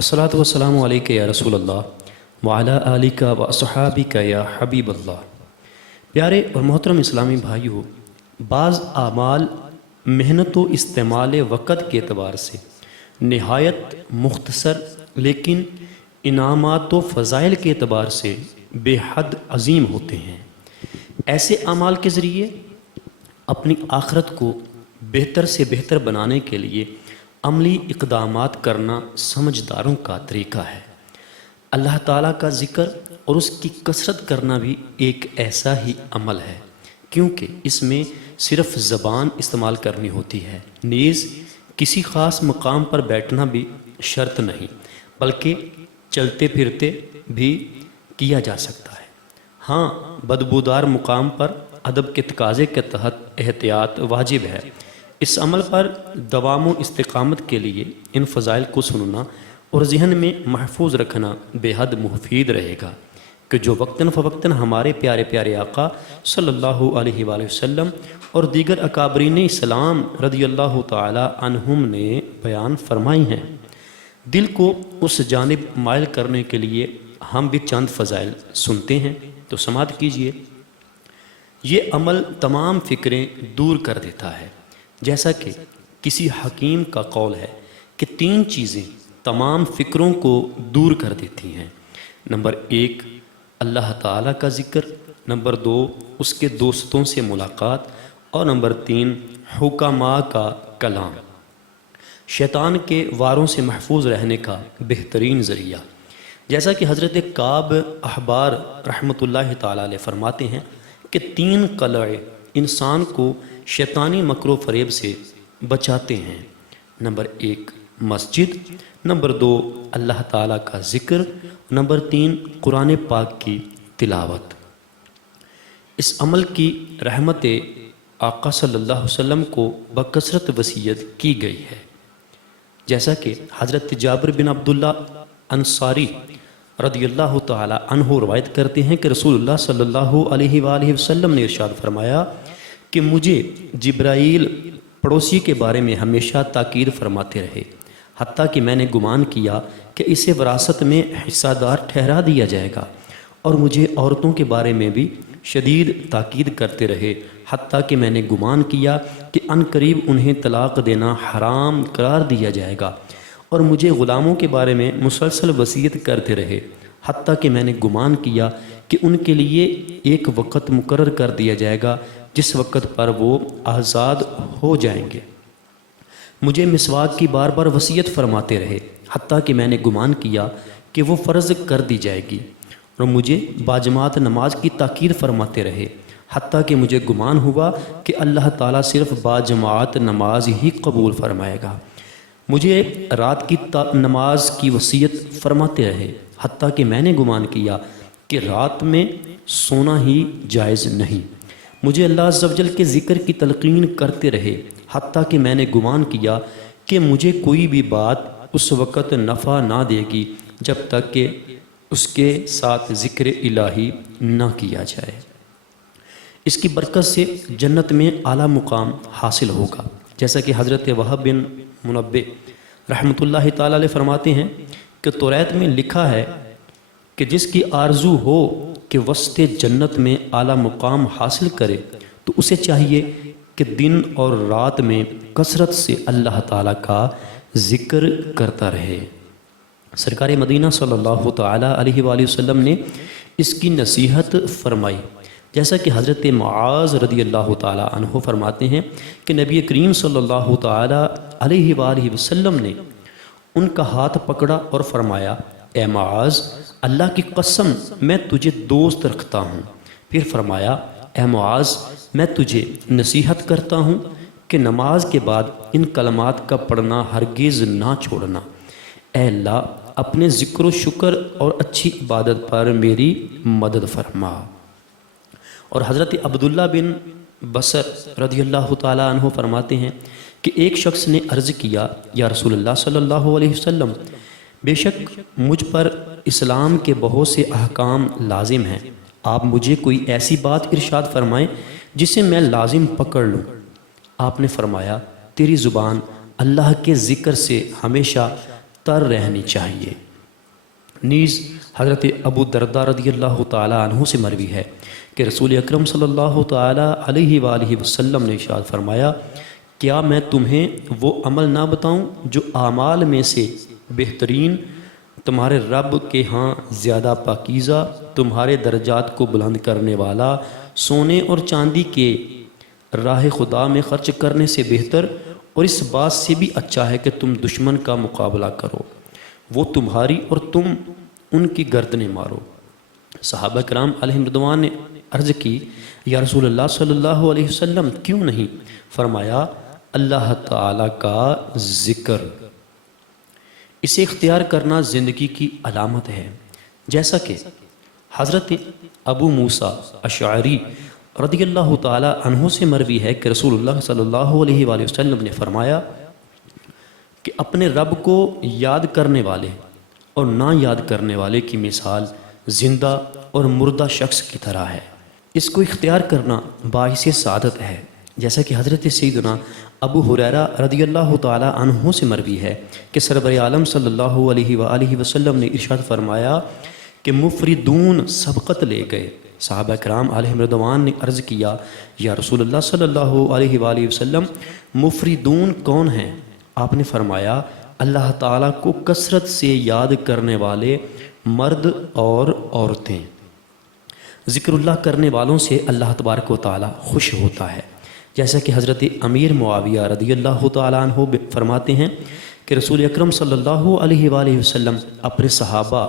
الصلاۃ والسلام علیک یا رسول اللہ وعلی آلک و اصحابک یا حبیب اللہ۔ پیارے اور محترم اسلامی بھائیوں، بعض اعمال محنت و استعمال وقت کے اعتبار سے نہایت مختصر لیکن انعامات و فضائل کے اعتبار سے بے حد عظیم ہوتے ہیں۔ ایسے اعمال کے ذریعے اپنی آخرت کو بہتر سے بہتر بنانے کے لیے عملی اقدامات کرنا سمجھداروں کا طریقہ ہے۔ اللہ تعالیٰ کا ذکر اور اس کی کثرت کرنا بھی ایک ایسا ہی عمل ہے، کیونکہ اس میں صرف زبان استعمال کرنی ہوتی ہے، نیز کسی خاص مقام پر بیٹھنا بھی شرط نہیں، بلکہ چلتے پھرتے بھی کیا جا سکتا ہے۔ ہاں، بدبودار مقام پر ادب کے تقاضے کے تحت احتیاط واجب ہے۔ اس عمل پر دوام و استقامت کے لیے ان فضائل کو سننا اور ذہن میں محفوظ رکھنا بے حد مفید رہے گا کہ جو وقتاً فوقتاً ہمارے پیارے پیارے آقا صلی اللہ علیہ وآلہ وسلم اور دیگر اکابرین اسلام رضی اللہ تعالی عنہم نے بیان فرمائی ہیں۔ دل کو اس جانب مائل کرنے کے لیے ہم بھی چند فضائل سنتے ہیں، تو سماعت کیجئے۔ یہ عمل تمام فکریں دور کر دیتا ہے، جیسا کہ کسی حکیم کا قول ہے کہ 3 چیزیں تمام فکروں کو دور کر دیتی ہیں۔ نمبر 1 اللہ تعالیٰ کا ذکر، نمبر 2 اس کے دوستوں سے ملاقات، اور نمبر 3 حکماء کا کلام۔ شیطان کے واروں سے محفوظ رہنے کا بہترین ذریعہ، جیسا کہ حضرت کعب احبار رحمۃ اللہ تعالیٰ علیہ فرماتے ہیں کہ 3 قلعے انسان کو شیطانی مکر و فریب سے بچاتے ہیں۔ نمبر 1 مسجد، نمبر 2 اللہ تعالیٰ کا ذکر، نمبر 3 قرآن پاک کی تلاوت۔ اس عمل کی رحمت آقا صلی اللہ علیہ وسلم کو بکثرت وصیت کی گئی ہے، جیسا کہ حضرت جابر بن عبداللہ انصاری رضی اللہ تعالی عنہ روایت کرتے ہیں کہ رسول اللہ صلی اللہ علیہ وآلہ وسلم نے ارشاد فرمایا کہ مجھے جبرائیل پڑوسی کے بارے میں ہمیشہ تاکید فرماتے رہے، حتیٰ کہ میں نے گمان کیا کہ اسے وراثت میں حصہ دار ٹھہرا دیا جائے گا، اور مجھے عورتوں کے بارے میں بھی شدید تاکید کرتے رہے، حتیٰ کہ میں نے گمان کیا کہ عن قریب انہیں طلاق دینا حرام قرار دیا جائے گا، اور مجھے غلاموں کے بارے میں مسلسل وصیت کرتے رہے، حتیٰ کہ میں نے گمان کیا کہ ان کے لیے ایک وقت مقرر کر دیا جائے گا جس وقت پر وہ آزاد ہو جائیں گے۔ مجھے مسواک کی بار بار وصیت فرماتے رہے، حتیٰ کہ میں نے گمان کیا کہ وہ فرض کر دی جائے گی، اور مجھے باجماعت نماز کی تاکید فرماتے رہے، حتیٰ کہ مجھے گمان ہوا کہ اللہ تعالیٰ صرف باجماعت نماز ہی قبول فرمائے گا۔ مجھے رات کی نماز کی وصیت فرماتے رہے، حتیٰ کہ میں نے گمان کیا کہ رات میں سونا ہی جائز نہیں۔ مجھے اللہ عز و جل کے ذکر کی تلقین کرتے رہے، حتیٰ کہ میں نے گمان کیا کہ مجھے کوئی بھی بات اس وقت نفع نہ دے گی جب تک کہ اس کے ساتھ ذکر الہی نہ کیا جائے۔ اس کی برکت سے جنت میں اعلیٰ مقام حاصل ہوگا، جیسا کہ حضرت وہب بن منبع رحمۃ اللہ تعالیٰ علیہ فرماتے ہیں کہ توریت میں لکھا ہے کہ جس کی آرزو ہو کہ وسط جنت میں اعلیٰ مقام حاصل کرے تو اسے چاہیے کہ دن اور رات میں کثرت سے اللہ تعالیٰ کا ذکر کرتا رہے۔ سرکار مدینہ صلی اللہ تعالیٰ علیہ وآلہ وسلم نے اس کی نصیحت فرمائی، جیسا کہ حضرت معاذ رضی اللہ تعالیٰ عنہ فرماتے ہیں کہ نبی کریم صلی اللہ تعالیٰ علیہ وآلہ وسلم نے ان کا ہاتھ پکڑا اور فرمایا، اے معاذ، اللہ کی قسم میں تجھے دوست رکھتا ہوں۔ پھر فرمایا، اے معاذ، میں تجھے نصیحت کرتا ہوں کہ نماز کے بعد ان کلمات کا پڑھنا ہرگز نہ چھوڑنا، اے اللہ اپنے ذکر و شکر اور اچھی عبادت پر میری مدد فرما۔ اور حضرت عبداللہ بن بصر رضی اللہ تعالیٰ عنہ فرماتے ہیں کہ ایک شخص نے عرض کیا، یا رسول اللہ صلی اللہ علیہ وسلم، بے شک مجھ پر اسلام کے بہت سے احکام لازم ہیں، آپ مجھے کوئی ایسی بات ارشاد فرمائیں جسے میں لازم پکڑ لوں۔ آپ نے فرمایا، تیری زبان اللہ کے ذکر سے ہمیشہ تر رہنی چاہیے۔ نیز حضرت ابو درداء رضی اللہ تعالیٰ عنہ سے مروی ہے کہ رسول اکرم صلی اللہ تعالیٰ علیہ وآلہ وسلم نے ارشاد فرمایا، کیا میں تمہیں وہ عمل نہ بتاؤں جو اعمال میں سے بہترین، تمہارے رب کے ہاں زیادہ پاکیزہ، تمہارے درجات کو بلند کرنے والا، سونے اور چاندی کے راہ خدا میں خرچ کرنے سے بہتر، اور اس بات سے بھی اچھا ہے کہ تم دشمن کا مقابلہ کرو، وہ تمہاری اور تم ان کی گردنیں مارو۔ صحابہ کرام علیہم رضوان نے عرض کی، یا رسول اللہ صلی اللہ علیہ وسلم کیوں نہیں؟ فرمایا، اللہ تعالیٰ کا ذکر، اسے اختیار کرنا زندگی کی علامت ہے۔ جیسا کہ حضرت ابو موسیٰ اشعری رضی اللہ تعالیٰ عنہ سے مروی ہے کہ رسول اللہ صلی اللہ علیہ وآلہ وسلم نے فرمایا کہ اپنے رب کو یاد کرنے والے اور نہ یاد کرنے والے کی مثال زندہ اور مردہ شخص کی طرح ہے۔ اس کو اختیار کرنا باعث سعادت ہے، جیسا کہ حضرت سیدنا ابو ہریرہ رضی اللہ تعالیٰ عنہ سے مروی ہے کہ سرور عالم صلی اللہ علیہ وآلہ وسلم نے ارشاد فرمایا کہ مفردون سبقت لے گئے۔ صحابہ کرام علیہم رضوان نے عرض کیا، یا رسول اللہ صلی اللہ علیہ وآلہ وسلم مفردون کون ہیں؟ آپ نے فرمایا، اللہ تعالیٰ کو کثرت سے یاد کرنے والے مرد اور عورتیں۔ ذکر اللہ کرنے والوں سے اللہ تبارک و تعالیٰ خوش ہوتا ہے، جیسا کہ حضرت امیر معاویہ رضی اللہ تعالیٰ عنہ فرماتے ہیں کہ رسول اکرم صلی اللہ علیہ وآلہ وسلم اپنے صحابہ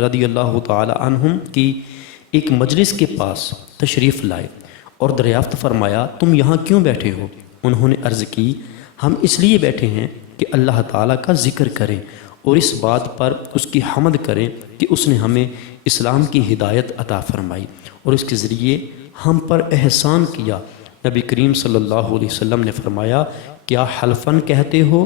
رضی اللہ تعالیٰ عنہم کی ایک مجلس کے پاس تشریف لائے اور دریافت فرمایا، تم یہاں کیوں بیٹھے ہو؟ انہوں نے عرض کی، ہم اس لیے بیٹھے ہیں کہ اللہ تعالیٰ کا ذکر کریں اور اس بات پر اس کی حمد کریں کہ اس نے ہمیں اسلام کی ہدایت عطا فرمائی اور اس کے ذریعے ہم پر احسان کیا۔ نبی کریم صلی اللہ علیہ وسلم نے فرمایا، کیا حلفاً کہتے ہو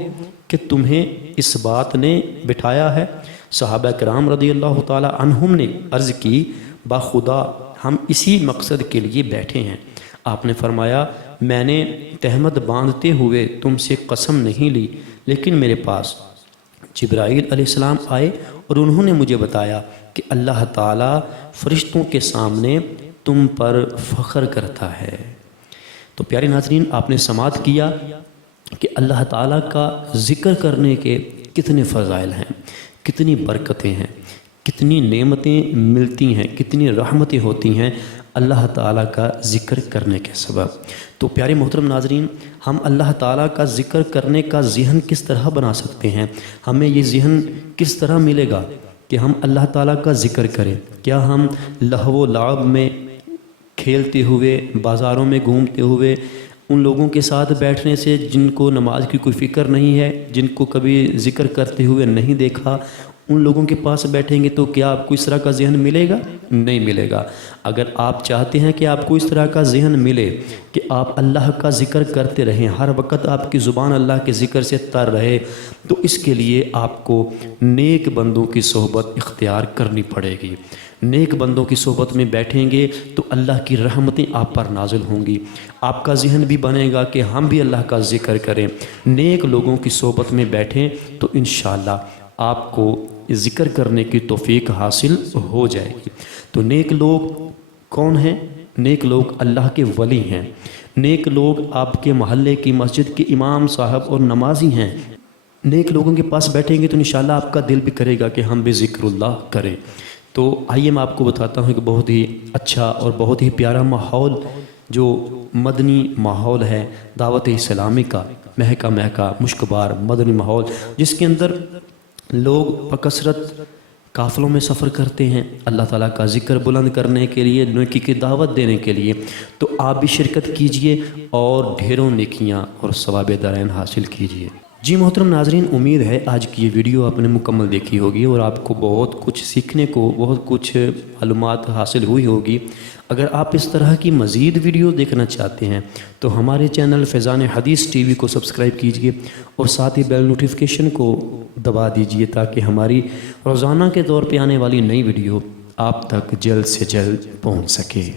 کہ تمہیں اس بات نے بٹھایا ہے؟ صحابہ کرام رضی اللہ تعالیٰ عنہم نے عرض کی، باخدا ہم اسی مقصد کے لیے بیٹھے ہیں۔ آپ نے فرمایا، میں نے تہمت باندھتے ہوئے تم سے قسم نہیں لی، لیکن میرے پاس جبرائیل علیہ السلام آئے اور انہوں نے مجھے بتایا کہ اللہ تعالیٰ فرشتوں کے سامنے تم پر فخر کرتا ہے۔ تو پیارے ناظرین، آپ نے سماعت کیا کہ اللہ تعالیٰ کا ذکر کرنے کے کتنے فضائل ہیں، کتنی برکتیں ہیں، کتنی نعمتیں ملتی ہیں، کتنی رحمتیں ہوتی ہیں اللہ تعالیٰ کا ذکر کرنے کے سبب۔ تو پیارے محترم ناظرین، ہم اللہ تعالیٰ کا ذکر کرنے کا ذہن کس طرح بنا سکتے ہیں؟ ہمیں یہ ذہن کس طرح ملے گا کہ ہم اللہ تعالیٰ کا ذکر کریں؟ کیا ہم لہو و لعب میں کھیلتے ہوئے، بازاروں میں گھومتے ہوئے، ان لوگوں کے ساتھ بیٹھنے سے جن کو نماز کی کوئی فکر نہیں ہے، جن کو کبھی ذکر کرتے ہوئے نہیں دیکھا، ان لوگوں کے پاس بیٹھیں گے تو کیا آپ کو اس طرح کا ذہن ملے گا؟ نہیں ملے گا۔ اگر آپ چاہتے ہیں کہ آپ کو اس طرح کا ذہن ملے کہ آپ اللہ کا ذکر کرتے رہیں، ہر وقت آپ کی زبان اللہ کے ذکر سے تر رہے، تو اس کے لیے آپ کو نیک بندوں کی صحبت اختیار کرنی پڑے گی۔ نیک بندوں کی صحبت میں بیٹھیں گے تو اللہ کی رحمتیں آپ پر نازل ہوں گی، آپ کا ذہن بھی بنے گا کہ ہم بھی اللہ کا ذکر کریں۔ نیک لوگوں کی صحبت میں بیٹھیں تو انشاءاللہ آپ کو ذکر کرنے کی توفیق حاصل ہو جائے گی۔ تو نیک لوگ کون ہیں؟ نیک لوگ اللہ کے ولی ہیں۔ نیک لوگ آپ کے محلے کی مسجد کے امام صاحب اور نمازی ہیں۔ نیک لوگوں کے پاس بیٹھیں گے تو انشاءاللہ آپ کا دل بھی کرے گا کہ ہم بھی ذکر اللہ کریں۔ تو آئیے میں آپ کو بتاتا ہوں کہ بہت ہی اچھا اور بہت ہی پیارا ماحول جو مدنی ماحول ہے دعوت اسلامی کا، مہکا مہکا مشکبار مدنی ماحول، جس کے اندر لوگ بکثرت قافلوں میں سفر کرتے ہیں اللہ تعالیٰ کا ذکر بلند کرنے کے لیے، نیکی کی دعوت دینے کے لیے۔ تو آپ بھی شرکت کیجئے اور ڈھیروں نیکیاں اور ثواب دارین حاصل کیجئے۔ جی محترم ناظرین، امید ہے آج کی یہ ویڈیو آپ نے مکمل دیکھی ہوگی اور آپ کو بہت کچھ سیکھنے کو، بہت کچھ معلومات حاصل ہوئی ہوگی۔ اگر آپ اس طرح کی مزید ویڈیو دیکھنا چاہتے ہیں تو ہمارے چینل فیضان حدیث ٹی وی کو سبسکرائب کیجئے اور ساتھ ہی بیل نوٹیفیکیشن کو دبا دیجئے تاکہ ہماری روزانہ کے طور پہ آنے والی نئی ویڈیو آپ تک جلد سے جلد پہنچ سکے۔